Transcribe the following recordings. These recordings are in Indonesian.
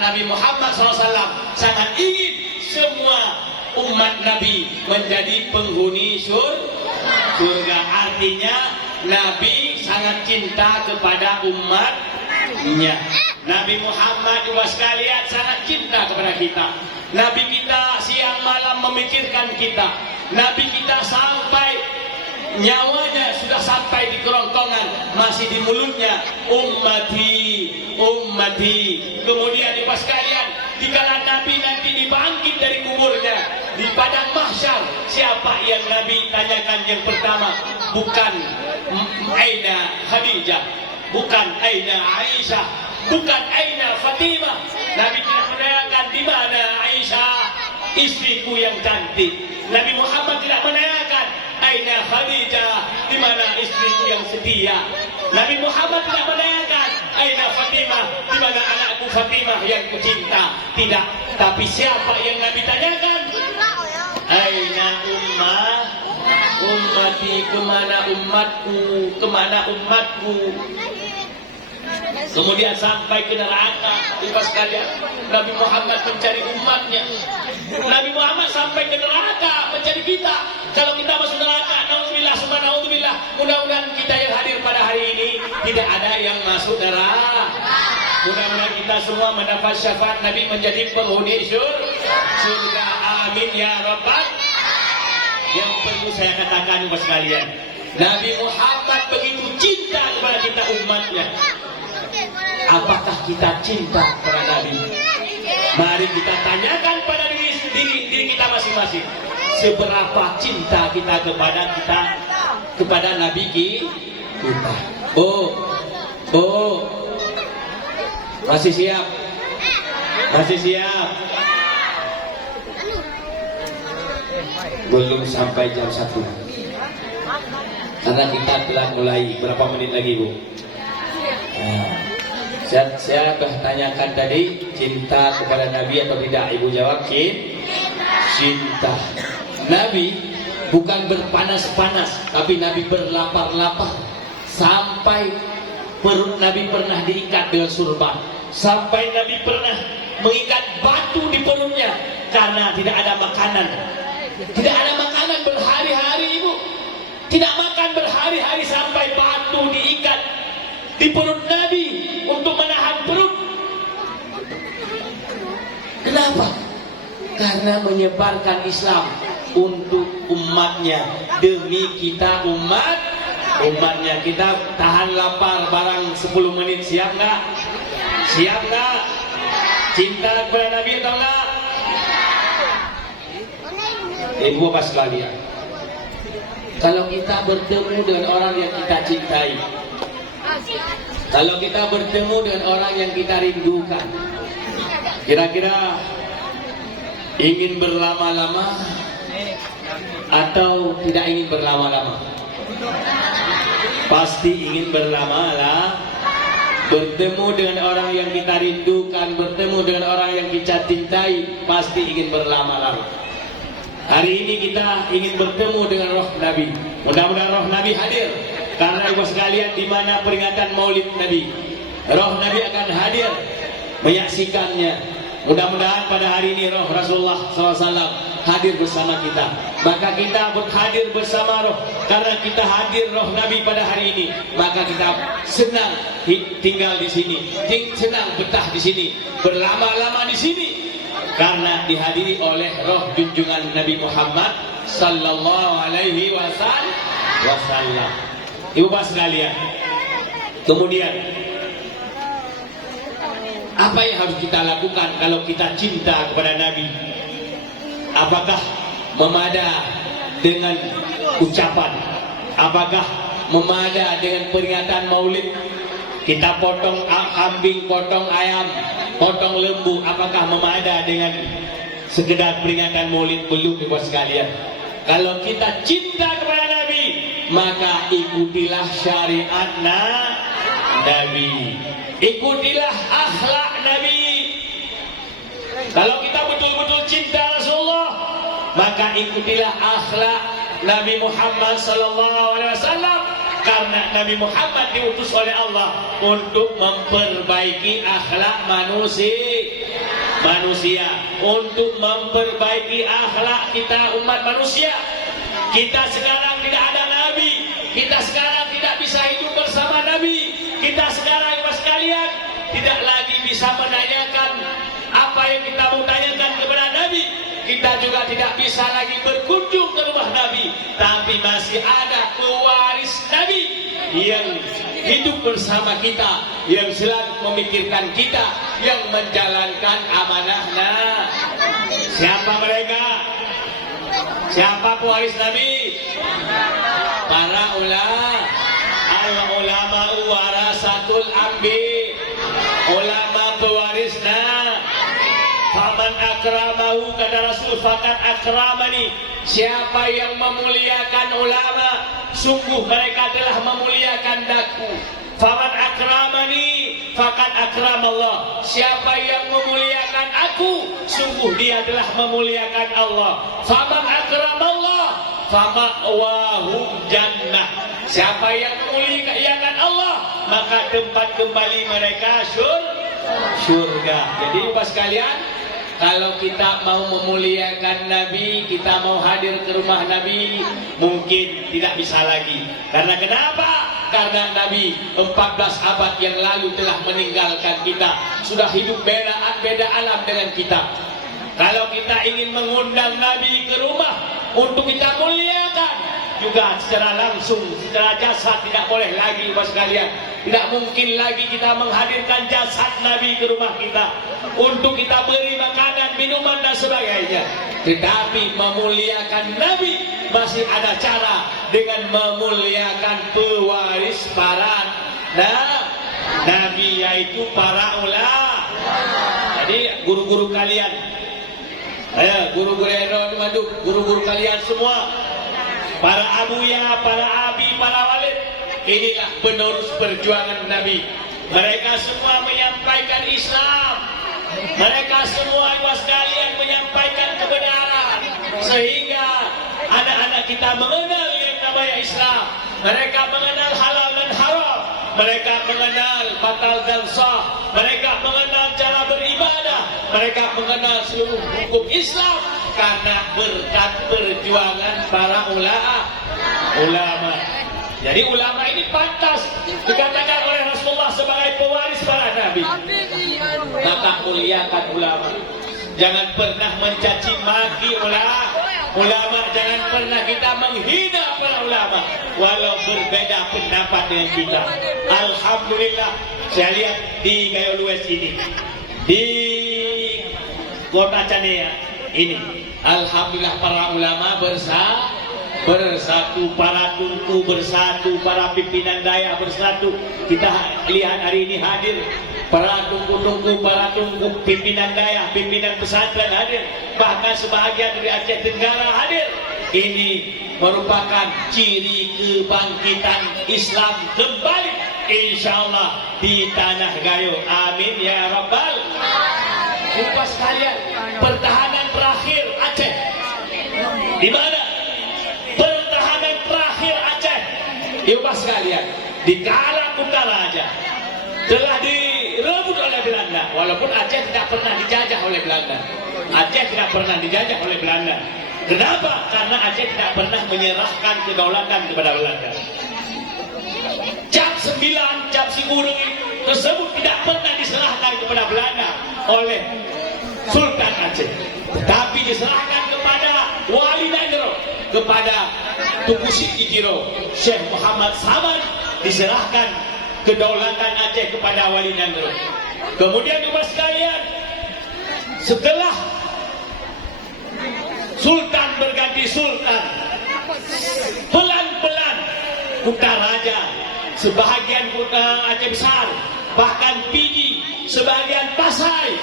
Nabi Muhammad SAW sangat ingin semua umat Nabi menjadi penghuni surga. Artinya Nabi sangat cinta kepada umatnya. Nabi Muhammad juga sekalian sangat cinta kepada kita. Nabi kita siang malam memikirkan kita. Nabi kita sampai nyawanya sudah sampai di kerongkongan, masih di mulutnya ummati, ummati. Kemudian ibu sekalian, dikala Nabi nanti dibangkit dari kuburnya di padang mahsyar, siapa yang Nabi tanyakan yang pertama? Bukan aina Khadijah, bukan aina Aisyah, bukan aina Fatimah. Nabi tidak menanyakan di mana Aisyah, istriku yang cantik. Nabi Muhammad tidak menanyakan aina Khadijah, di mana istriku yang setia. Nabi Muhammad tidak menanyakan aina Fatimah, di mana anakku Fatimah yang kucinta. Tidak. Tapi siapa yang Nabi tanyakan? Aina ummati, kemana umatku, kemana umatku. Kemudian sampai ke neraka. Ibu sekalian, Nabi Muhammad mencari umatnya. Nabi Muhammad sampai ke neraka mencari kita. Kalau kita masuk neraka, nauzubillah, subhanallah, mudah-mudahan kita yang hadir pada hari ini tidak ada yang masuk neraka. Mudah-mudahan kita semua mendapat syafaat Nabi menjadi penghuni surga. Amin ya rabbal. Yang perlu saya katakan ibu sekalian, Nabi Muhammad begitu cinta kepada kita umatnya. Apakah kita cinta kepada Nabi? Mari kita tanyakan pada diri kita masing-masing. Seberapa cinta kita kepada Nabi kita? Oh, masih siap? Masih siap? Belum sampai jam 1. Karena kita telah mulai. Berapa menit lagi, Bu? Saya bertanyakan tadi, cinta kepada Nabi atau tidak? Ibu jawab cinta. Nabi bukan berpanas-panas, tapi Nabi berlapar-lapar. Sampai perut Nabi pernah diikat dengan surban. Sampai Nabi pernah mengikat batu di perutnya karena tidak ada makanan. Tidak ada makanan berhari-hari, Ibu. Tidak makan berhari-hari sampai batu diikat di perut Nabi untuk menahan perut. Kenapa? Karena menyebarkan Islam untuk umatnya. Demi kita umatnya. Kita tahan lapar barang 10 menit. Siap nggak? Siap nggak? Cinta kepada Nabi atau enggak? Ibu bapak sekalian, kalau kita bertemu dengan orang yang kita cintai, kalau kita bertemu dengan orang yang kita rindukan, kira-kira ingin berlama-lama atau tidak ingin berlama-lama? Pasti ingin berlama-lama. Bertemu dengan orang yang kita rindukan, bertemu dengan orang yang kita cintai, pasti ingin berlama-lama. Hari ini kita ingin bertemu dengan roh Nabi. Mudah-mudahan roh Nabi hadir. Karena ibu sekalian, di mana peringatan Maulid Nabi, roh Nabi akan hadir menyaksikannya. Mudah-mudahan pada hari ini roh Rasulullah SAW hadir bersama kita. Maka kita hadir bersama roh. Karena kita hadir roh Nabi pada hari ini, maka kita senang tinggal di sini, senang betah di sini, berlama-lama di sini. Karena dihadiri oleh roh junjungan Nabi Muhammad Sallallahu Alaihi Wasallam. Ibu bapak sekalian, kemudian apa yang harus kita lakukan kalau kita cinta kepada Nabi? Apakah memada dengan ucapan? Apakah memada dengan peringatan Maulid? Kita potong kambing, potong ayam, potong lembu, apakah memada dengan sekedar peringatan Maulid? Belum, ibu sekalian. Kalau kita cinta kepada Nabi, maka ikutilah syariat Nabi, ikutilah akhlak Nabi. Kalau kita betul-betul cinta Rasulullah, maka ikutilah akhlak Nabi Muhammad SAW. Karena Nabi Muhammad diutus oleh Allah untuk memperbaiki akhlak manusia, untuk memperbaiki akhlak kita umat manusia. Kita sekarang tidak ada nabi, kita sekarang tidak bisa hidup bersama nabi, kita sekarang Ibu sekalian tidak lagi bisa menanyakan apa yang kita mau tanyakan kepada nabi. Kita juga tidak bisa lagi berkunjung ke rumah nabi, tapi masih ada pewaris nabi yang hidup bersama kita, yang selalu memikirkan kita, yang menjalankan amanahnya. Siapa mereka? Siapa pewaris nabi? Para ulama. Al-ulama warasatul ambi, ulama pewarisna. Faman akramahu, kata Rasul, fakat akramani. Siapa yang memuliakan ulama, sungguh mereka telah memuliakan daku. Faman akramani, fakat akramallah. Siapa yang memuliakan aku, sungguh dia telah memuliakan Allah. Faman akramallah, fama'wahum jannah. Siapa yang memuliakan Allah, maka tempat kembali mereka surga. Jadi Bapak sekalian, kalau kita mau memuliakan Nabi, kita mau hadir ke rumah Nabi, mungkin tidak bisa lagi. Karena kenapa? Karena Nabi 14 abad yang lalu telah meninggalkan kita, sudah hidup beda alam dengan kita. Kalau kita ingin mengundang Nabi ke rumah untuk kita muliakan, juga secara langsung, secara jasad tidak boleh lagi Bapak sekalian. Tidak mungkin lagi kita menghadirkan jasad Nabi ke rumah kita untuk kita beri makanan, minuman dan sebagainya. Tetapi memuliakan Nabi masih ada cara, dengan memuliakan pewaris para Nabi, yaitu para ulama. Jadi guru-guru kalian, guru-guru kalian semua, para abuya, para abi, para walid, inilah penerus perjuangan Nabi. Mereka semua menyampaikan Islam, mereka semua Ibu sekalian menyampaikan kebenaran, sehingga anak-anak kita mengenal yang namanya Islam. Mereka mengenal halal dan haram, mereka mengenal batal dan sah, mereka mengenal cara beribadah, mereka mengenal seluruh hukum Islam, karena berkat perjuangan para ulama. Jadi ulama ini pantas dikatakan oleh Rasulullah sebagai pewaris para nabi. Maka muliakan ulama. Jangan pernah mencaci maki ulama, jangan pernah kita menghina para ulama walau berbeda pendapat dengan kita. Alhamdulillah, saya lihat di Gayo Lues ini, di Kota Canea ini, alhamdulillah para ulama bersatu, para tunku bersatu, para pimpinan daya bersatu. Kita lihat hari ini hadir para tungku-tungku, para tungku pimpinan daya, pimpinan pesantren hadir, bahkan sebahagian dari Aceh Tenggara hadir. Ini merupakan ciri kebangkitan Islam kembali, insyaallah di tanah Gayo. Amin ya rabbal. Lupa sekalian, pertahanan terakhir Aceh di mana? Pertahanan terakhir Aceh, Lupa sekalian, di Kalang Utaraja telah direbut oleh Belanda. Walaupun Aceh tidak pernah dijajah oleh Belanda. Aceh tidak pernah dijajah oleh Belanda. Kenapa? Karena Aceh tidak pernah menyerahkan kedaulatan kepada Belanda. Cap 9, Cap Sigurung tersebut tidak pernah diserahkan kepada Belanda oleh Sultan Aceh, tetapi diserahkan kepada Wali Nagro, kepada Tuku Sikitiro, Syekh Muhammad Saman, diserahkan kedaulatan Aceh kepada Wali Nagro. Kemudian Bapak sekalian, setelah Sultan berganti Sultan, pelan-pelan Kutaraja, sebahagian Aceh Besar, bahkan Pidi, sebagian Pasai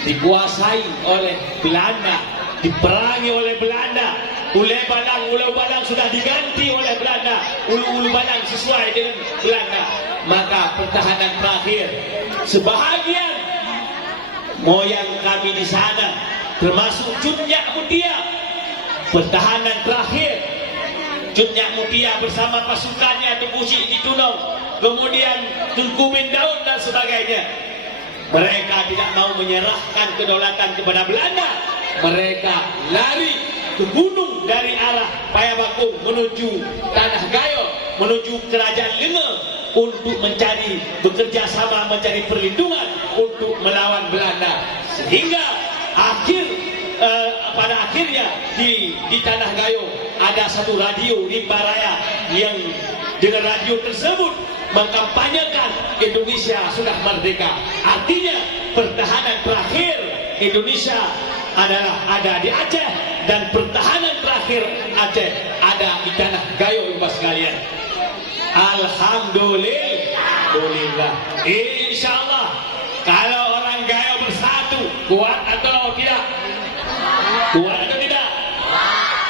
dikuasai oleh Belanda, diperangi oleh Belanda. Ulu Balang sudah diganti oleh Belanda, Ulu Balang sesuai dengan Belanda. Maka pertahanan terakhir, sebahagian moyang kami di sana, termasuk Cunyak Mutia, pertahanan terakhir Cunyak Mutia bersama pasukannya Tukusi di Tunong, kemudian Tunku bin Daud dan sebagainya. Mereka tidak mau menyerahkan kedaulatan kepada Belanda. Mereka lari ke gunung dari arah Payabakung menuju Tanah Gayo, menuju Kerajaan Lenge untuk bekerja sama mencari perlindungan untuk melawan Belanda. Sehingga pada akhirnya di Tanah Gayo ada satu radio di Baraya yang dengan radio tersebut mengkampanyekan Indonesia sudah merdeka. Artinya pertahanan terakhir Indonesia adalah ada di Aceh, dan pertahanan terakhir Aceh ada di Tanah Gayo, ibu sekalian. Alhamdulillah. Insyaallah kalau orang Gayo bersatu, kuat atau tidak? Kuat atau tidak?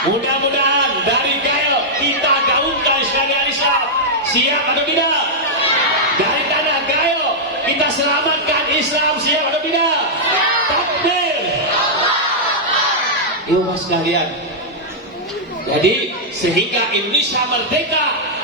Mudah-mudahan dari Gayo kita gaungkan syariat Islam. Siap atau tidak? Dari Tanah Gayo kita selamatkan Islam. Siap atau tidak? Takbir. Ibu sekalian. Jadi sehingga Indonesia merdeka